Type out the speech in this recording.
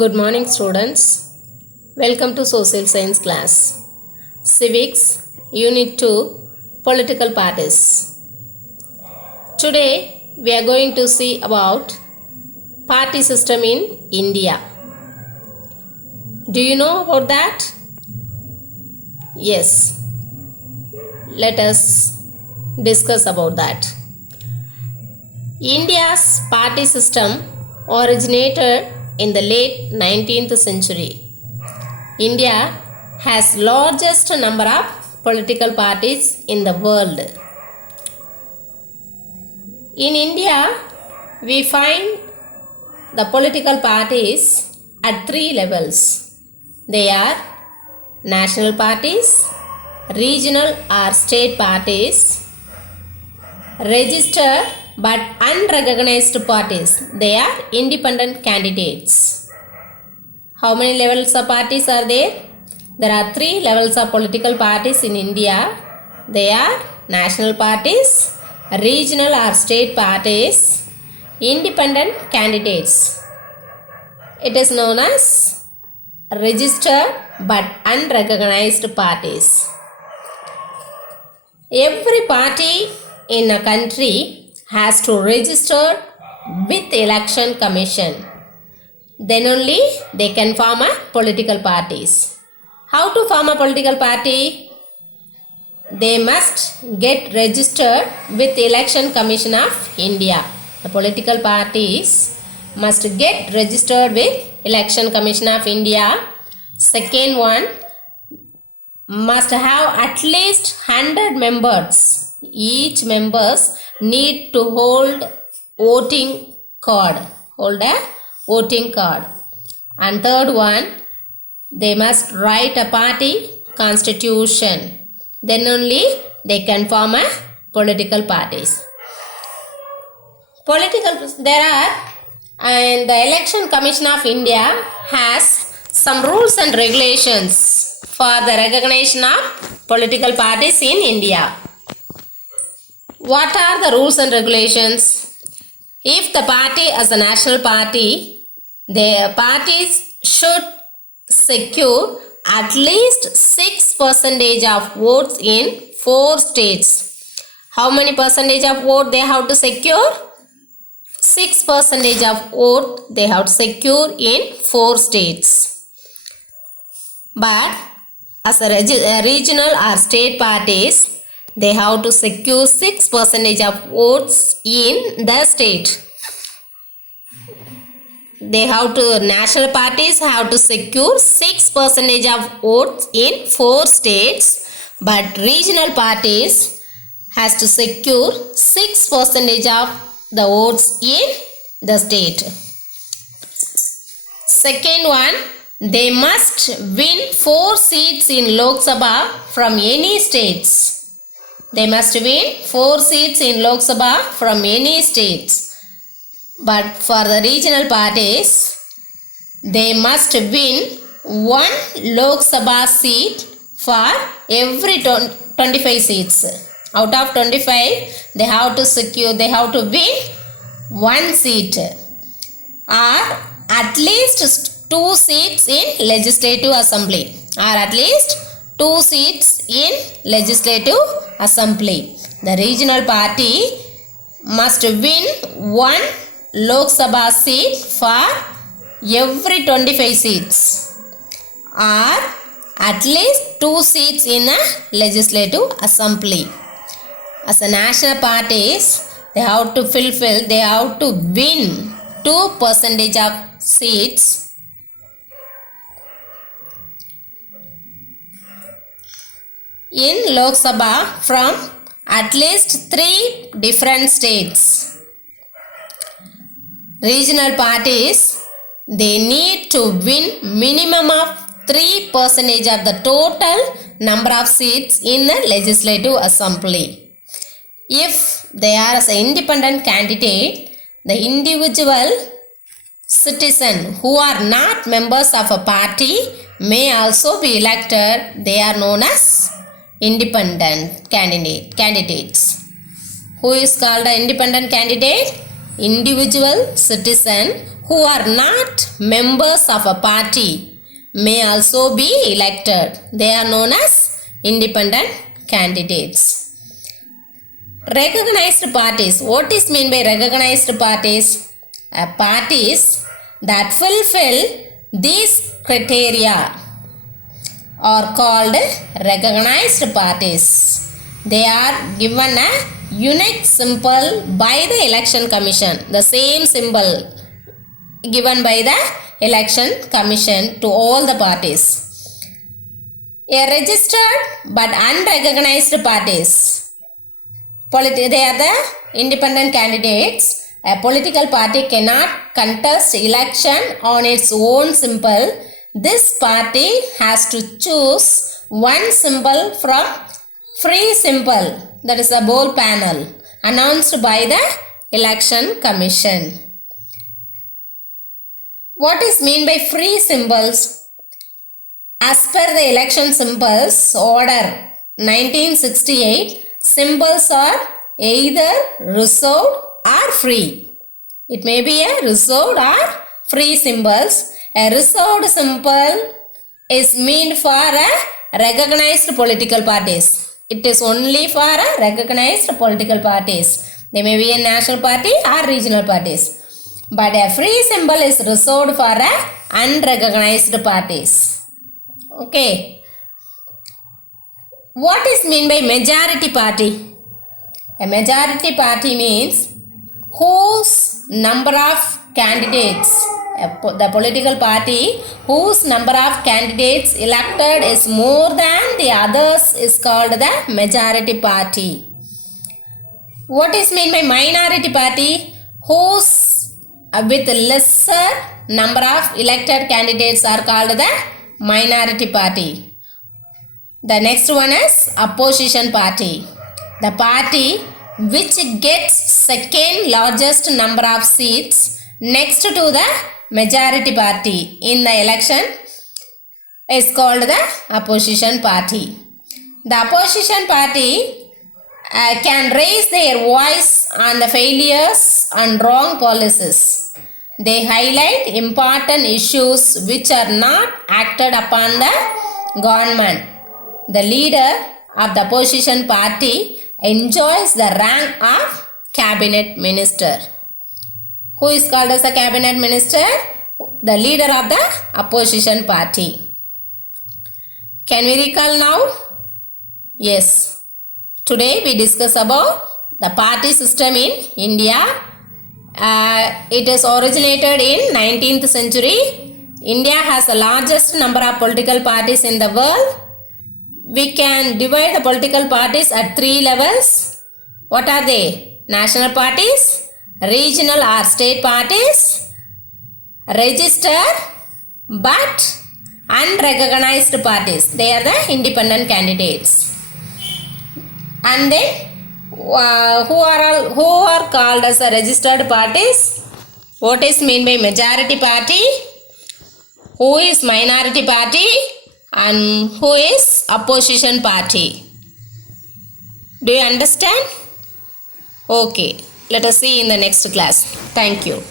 Good morning, students. Welcome to Social Science class. Civics, Unit 2, Political Parties. Today, we are going to see about party system in India. Do you know about that? Yes. Let us discuss about that. India's party system originated in the late 19th century. India has largest number of political parties in the world. In India, we find the political parties at three levels. They are national parties, regional or state parties, registered but unrecognized parties. They are independent candidates. How many levels of parties are there? There are three levels of political parties in India. They are national parties, regional or state parties, independent candidates. It is known as registered but unrecognized parties. Every party in a country has to register with election commission. Then only they can form a political parties. How to form a political party? They must get registered with election commission of India. The political parties must get registered with election commission of India. Second one, must have at least 100 members. Each members need to hold voting card. Hold a voting card. And third one, they must write a party constitution. Then only they can form a political parties. And the Election Commission of India has some rules and regulations for the recognition of political parties in India. What are the rules and regulations? If the party is a national party, the parties should secure at least 6% of votes in 4 states. How many percentage of vote they have to secure? 6% of vote they have to secure in 4 states. But as a regional or state parties, they have to secure 6% of votes in the state. National parties have to secure 6% of votes in 4 states, but regional parties has to secure 6% of the votes in the state. Second one, they must win 4 seats in Lok Sabha from any states. They must win 4 seats in Lok Sabha from any states. But for the regional parties, they must win 1 Lok Sabha seat for every 25 seats. Out of 25, they have to win 1 seat or at least 2 seats in legislative assembly The regional party must win 1 Lok Sabha seat for every 25 seats or at least 2 seats in a legislative assembly. As a national parties, they have to win 2% of seats in Lok Sabha from at least 3 different states. Regional parties, they need to win minimum of 3% of the total number of seats in the legislative assembly. If they are as an independent candidate, the individual citizen who are not members of a party may also be elected. They are known as independent candidates. Who is called an independent candidate? individual citizen who are not members of a party may also be elected. They are known as independent candidates. Recognized parties. What is meant by recognized parties? Parties that fulfill these criteria are called recognized parties. They are given a unique symbol by the election commission. The same symbol given by the election commission to all the parties. A registered but unrecognized parties. They are the independent candidates. A political party cannot contest election on its own symbol. This party has to choose one symbol from free symbol, that is a bowl panel, announced by the election commission. What is mean by free symbols? As per the election symbols order 1968, symbols are either reserved or free. It may be a reserved or free symbols. A reserved symbol is meant for a recognized political parties. It is only for a recognized political parties. They may be a national party or regional parties. But a free symbol is reserved for a unrecognized parties. Okay. What is mean by majority party? A majority party means whose number of candidates, the political party whose number of candidates elected is more than the others is called the majority party. What is mean by minority party? Whose with lesser number of elected candidates are called the minority party. The next one is opposition party. The party which gets second largest number of seats next to the majority party in the election is called the opposition party. The opposition party can raise their voice on the failures and wrong policies. They highlight important issues which are not acted upon the government. The leader of the opposition party enjoys the rank of cabinet minister. Who is called as a cabinet minister? The leader of the opposition party. Can we recall now? Yes. Today we discuss about the party system in India. It is originated in 19th century. India has the largest number of political parties in the world. We can divide the political parties at 3 levels. What are they? National parties, regional or state parties, registered but unrecognized parties. They are the independent candidates. And then who are called as a registered parties? What is mean by majority party? Who is minority party? And who is opposition party? Do you understand? Okay, let us see in the next class. Thank you.